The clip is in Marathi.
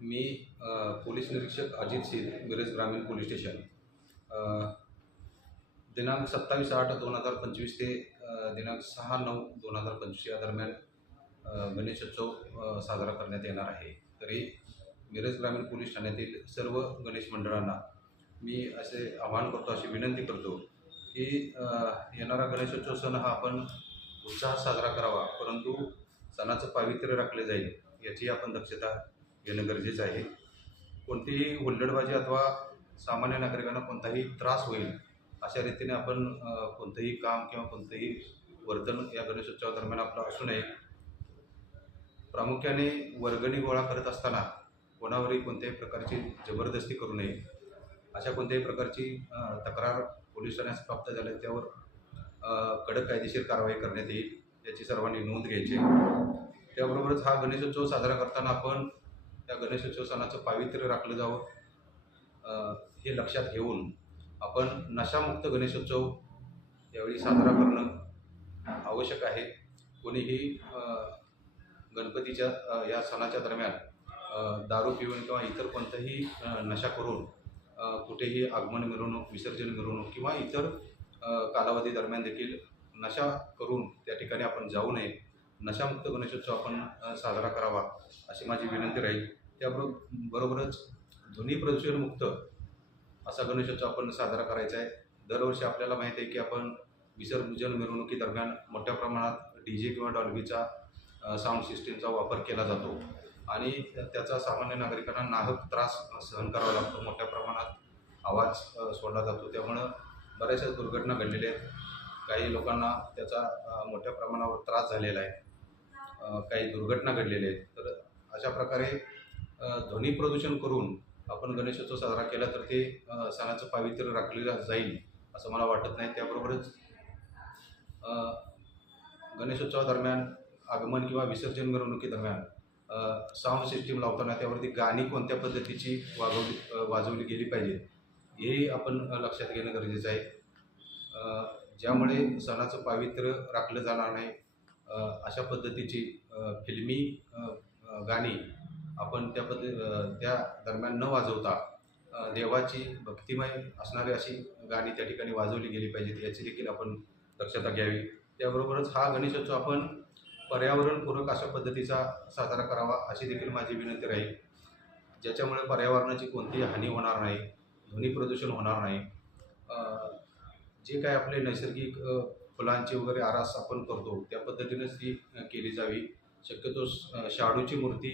मी पोलीस निरीक्षक अजित सिंग मिरज ग्रामीण पोलीस स्टेशन. दिनांक सत्तावीस आठ दोन हजार पंचवीस ते दिनांक सहा नऊ दोन हजार पंचवीस या दरम्यान गणेशोत्सव साजरा करण्यात येणार आहे. तरी मिरज ग्रामीण पोलीस ठाण्यातील सर्व गणेश मंडळांना मी असे आवाहन करतो अशी विनंती करतो की येणारा गणेशोत्सव सण हा आपण उत्साहात साजरा करावा परंतु सणाचं पावित्र्य राखले जाईल. याची आपण दक्षता घेणं गरजेचं आहे. कोणतीही हुल्लडबाजी अथवा सामान्य नागरिकांना कोणताही त्रास होईल अशा रीतीने आपण कोणतंही काम किंवा कोणतंही वर्तन या गणेशोत्सवादरम्यान आपलं असू नये. प्रामुख्याने वर्गणी गोळा करत असताना कोणावरही कोणत्याही प्रकारची जबरदस्ती करू नये. अशा कोणत्याही प्रकारची तक्रार पोलीस ठाण्यास प्राप्त झाल्या त्यावर कडक कायदेशीर कारवाई करण्यात येईल याची सर्वांनी नोंद घ्यायची त्याबरोबरच हा गणेशोत्सव साजरा करताना आपण त्या गणेशोत्सव सणाचं पावित्र्य राखलं जावं हे लक्षात घेऊन आपण नशामुक्त गणेशोत्सव यावेळी साजरा करणं आवश्यक आहे. कोणीही गणपतीच्या या सणाच्या दरम्यान दारू पिऊन किंवा इतर कोणतंही नशा करून कुठेही आगमन मिरवणूक विसर्जन मिरवणूक किंवा इतर कालावधी दरम्यान देखील नशा करून त्या ठिकाणी आपण जाऊ नये. नशामुक्त गणेशोत्सव आपण साजरा करावा अशी माझी विनंती राहील. त्याबरोबर बरोबरच ध्वनी प्रदूषणमुक्त असा गणेशोत्सव आपण साजरा करायचा आहे. दरवर्षी आपल्याला माहिती आहे की आपण विसर्जन मिरवणुकीदरम्यान मोठ्या प्रमाणात डी जे किंवा डॉल्बीचा साऊंड सिस्टीमचा वापर केला जातो. आणि त्याचा सामान्य नागरिकांना नाहक त्रास सहन करावा लागतो. मोठ्या प्रमाणात आवाज सोडला जातो. त्यामुळं बऱ्याचशा दुर्घटना घडलेल्या आहेत. काही लोकांना त्याचा मोठ्या प्रमाणावर त्रास झालेला आहे. काही दुर्घटना घडलेल्या आहेत. तर अशा प्रकारे ध्वनी प्रदूषण करून आपण गणेशोत्सव साजरा केला तर ते सणाचं पावित्र्य राखलेलं जाईल असं मला वाटत नाही. त्याबरोबरच गणेशोत्सवादरम्यान आगमन किंवा विसर्जन मिरवणुकीदरम्यान साऊंड सिस्टीम लावताना त्यावरती गाणी कोणत्या पद्धतीची वागवली वाजवली गेली पाहिजे हेही आपण लक्षात घेणं गरजेचं आहे. ज्यामुळे सणाचं पावित्र्य राखलं जाणार नाही अशा पद्धतीची फिल्मी गाणी आपण त्या पद्ध त्या दरम्यान न वाजवता देवाची भक्तिमय असणारी अशी गाणी त्या ठिकाणी वाजवली गेली पाहिजेत याची देखील आपण दक्षता घ्यावी. त्याबरोबरच हा गणेशोत्सव आपण पर्यावरणपूरक अशा पद्धतीचा साजरा करावा अशी देखील माझी विनंती राहील. ज्याच्यामुळे पर्यावरणाची कोणतीही हानी होणार नाही ध्वनी प्रदूषण होणार नाही. जे काय आपले नैसर्गिक फुलांची वगैरे आरास आपण करतो. त्या पद्धतीनेच ती केली जावी. शक्यतो शाडूची मूर्ती